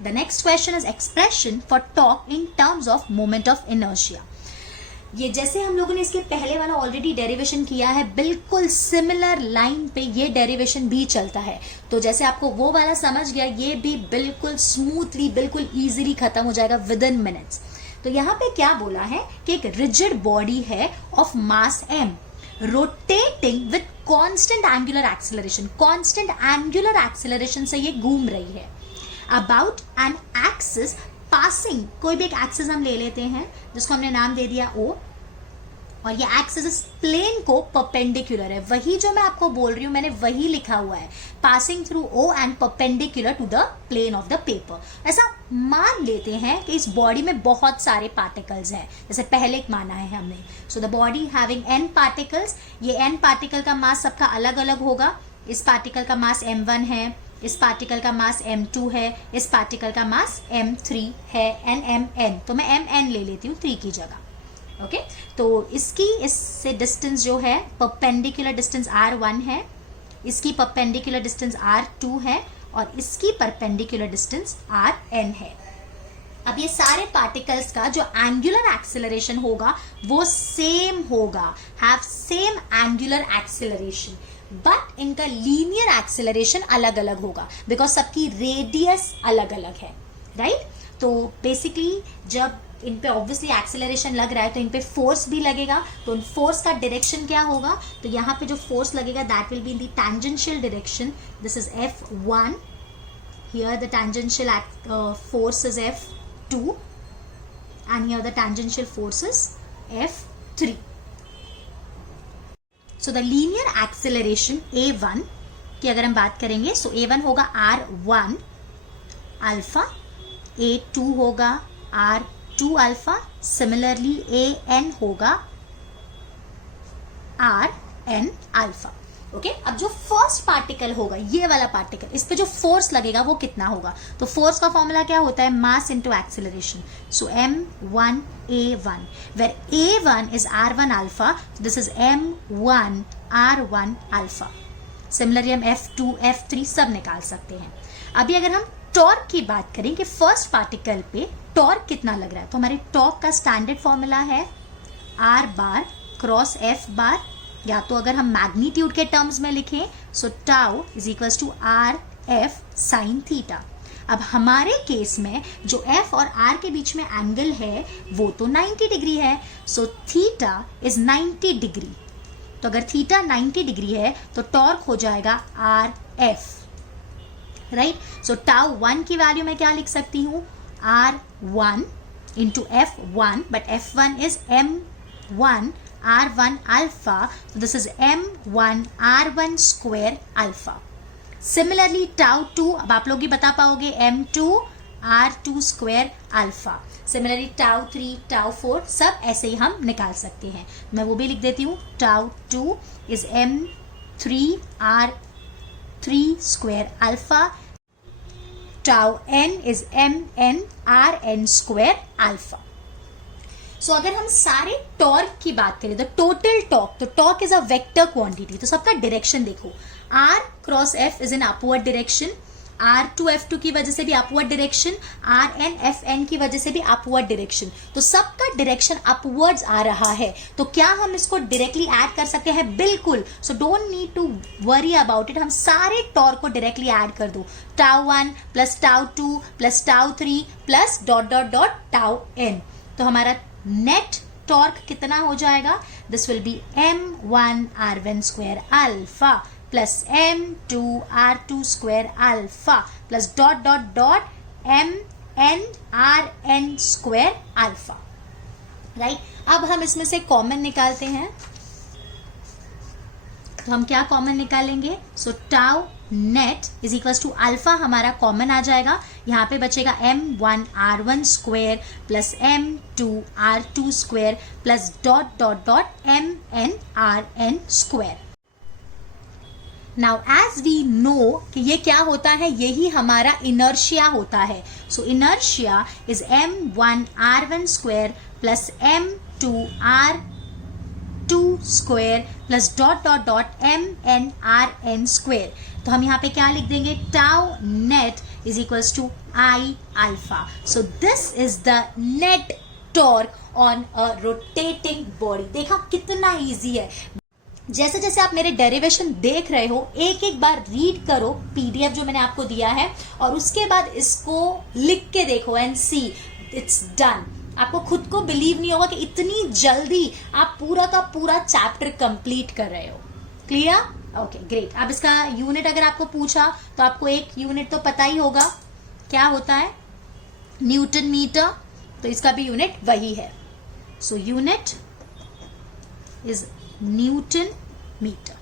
The next question is expression for torque in terms of moment of inertia. ये जैसे हम लोगों ने इसके पहले वाला ऑलरेडी डेरिवेशन किया है, बिल्कुल सिमिलर लाइन पे ये डेरिवेशन भी चलता है. तो जैसे आपको वो वाला समझ गया, ये भी बिल्कुल स्मूथली, बिल्कुल इजीली खत्म हो जाएगा विद इन मिनट्स. तो यहाँ पे क्या बोला है कि एक रिजिड बॉडी है of mass m rotating with constant angular acceleration. Constant angular acceleration से ये घूम रही है अबाउट एन एक्सिस पासिंग. कोई भी एक एक्सिस हम ले लेते हैं जिसको हमने नाम दे दिया O, और ये एक्सिस इस प्लेन को परपेंडिकुलर है. वही जो मैं आपको बोल रही हूं, मैंने वही लिखा हुआ है, passing through O and perpendicular to the plane of the paper. ऐसा मान लेते हैं कि इस बॉडी में बहुत सारे पार्टिकल्स हैं, जैसे पहले माना है हमने. So the body having n particles. ये n पार्टिकल का मास सबका अलग अलग होगा. इस पार्टिकल का मास m1 है, इस पार्टिकल का मास m2 है, इस पार्टिकल का मास m3 है, mn. तो मैं mn ले लेती हूँ 3 की जगह. ओके तो इसकी इससे डिस्टेंस जो है, परपेंडिकुलर डिस्टेंस r1 है, इसकी परपेंडिकुलर डिस्टेंस r2 है, और इसकी परपेंडिकुलर डिस्टेंस rn है. अब ये सारे पार्टिकल्स का जो एंगुलर एक्सेलरेशन होगा वो सेम होगा, have same angular acceleration, but इनका लीनियर एक्सेलरेशन अलग अलग होगा बिकॉज सबकी रेडियस अलग अलग है. राइट तो बेसिकली जब इन पे ऑब्वियसली एक्सेलरेशन लग रहा है तो इन पे फोर्स भी लगेगा. तो इन फोर्स का डायरेक्शन क्या होगा, तो यहाँ पे जो फोर्स लगेगा that will be in the tangential direction. This is F1. Here the tangential force is F2 and here the tangential force is F3. So the linear acceleration A1 की अगर हम बात करेंगे, सो A1 होगा R1 अल्फा, A2 होगा R2 alpha, similarly AN होगा RN alpha. Okay अब जो फर्स्ट पार्टिकल होगा, ये वाला पार्टिकल, इस पे जो फोर्स लगेगा वो कितना होगा, तो फोर्स का फॉर्मूला क्या होता है, mass into acceleration. So m1a1 where a1 is r1 alpha, this is m1 r1 alpha. Similarly हम f2 f3 सब निकाल सकते हैं. अभी अगर हम टॉर्क की बात करें कि फर्स्ट पार्टिकल पे टॉर्क कितना लग रहा है, तो हमारे टॉर्क का स्टैंडर्ड फॉर्मूला है r bar cross f bar, या तो अगर हम मैग्नीट्यूड के टर्म्स में लिखें so tau is equals to R F sine theta. अब हमारे केस में जो f और r के बीच में एंगल है वो तो 90 डिग्री है, सो थीटा इज 90 डिग्री. तो अगर थीटा 90 डिग्री है तो टॉर्क हो जाएगा R F. Right so tau 1 की वैल्यू मैं क्या लिख सकती हूँ, r1 into f1, but f1 is m1 r1 alpha, so this is m1 r1 square alpha. Similarly tau 2, अब आप लोग भी बता पाओगे, m2 r2 square alpha. Similarly tau 3 tau 4 सब ऐसे ही हम निकाल सकते हैं. मैं वो भी लिख देती हूँ, tau 2 is m3 r3 square alpha. Tau n is mn rn square alpha. सो अगर हम सारे टॉर्क की बात करें, तो टोटल टॉर्क, तो torque is a vector quantity. तो सबका डायरेक्शन देखो, r cross f is in upward direction, r2 f2 की वजह से भी अपवर्ड डायरेक्शन, rn fn की वजह से भी अपवर्ड डायरेक्शन. तो सबका डायरेक्शन अपवर्ड्स आ रहा है. तो क्या हम इसको डायरेक्टली ऐड कर सकते हैं, बिल्कुल. So don't need to worry about it. हम सारे टॉर्क को डायरेक्टली ऐड कर दो, tau 1 plus tau 2 plus tau 3 plus dot dot dot tau n. तो हमारा नेट टॉर्क कितना हो जाएगा, this will be m1 r1 square alpha plus m2 r2 square alpha plus dot dot dot mn rn square alpha. Right अब हम इसमें से common निकालते हैं. तो हम क्या कॉमन निकालेंगे, so tau net is equals to alpha हमारा कॉमन आ जाएगा. यहाँ पे बचेगा m1 r1 square plus m2 r2 square plus dot dot dot mn rn square. Now as we know कि ये क्या होता है, यही हमारा इनर्शिया होता है. So inertia is m1 r1 square plus m2 r2 square plus dot dot dot mn rn square. तो हम यहाँ पे क्या लिख देंगे, tau net is equals to I alpha. So this is the net torque on a rotating body. देखा कितना easy है. जैसे जैसे आप मेरे डेरिवेशन देख रहे हो, एक एक बार रीड करो पीडीएफ जो मैंने आपको दिया है, और उसके बाद इसको लिख के देखो एंड सी इट्स डन. आपको खुद को बिलीव नहीं होगा कि इतनी जल्दी आप पूरा का पूरा चैप्टर कंप्लीट कर रहे हो. क्लियर? Okay great. अब इसका यूनिट अगर आपको पूछा तो आपको एक यूनिट तो पता ही होगा क्या होता है, न्यूटन मीटर. तो इसका भी यूनिट वही है. So unit is newton metre.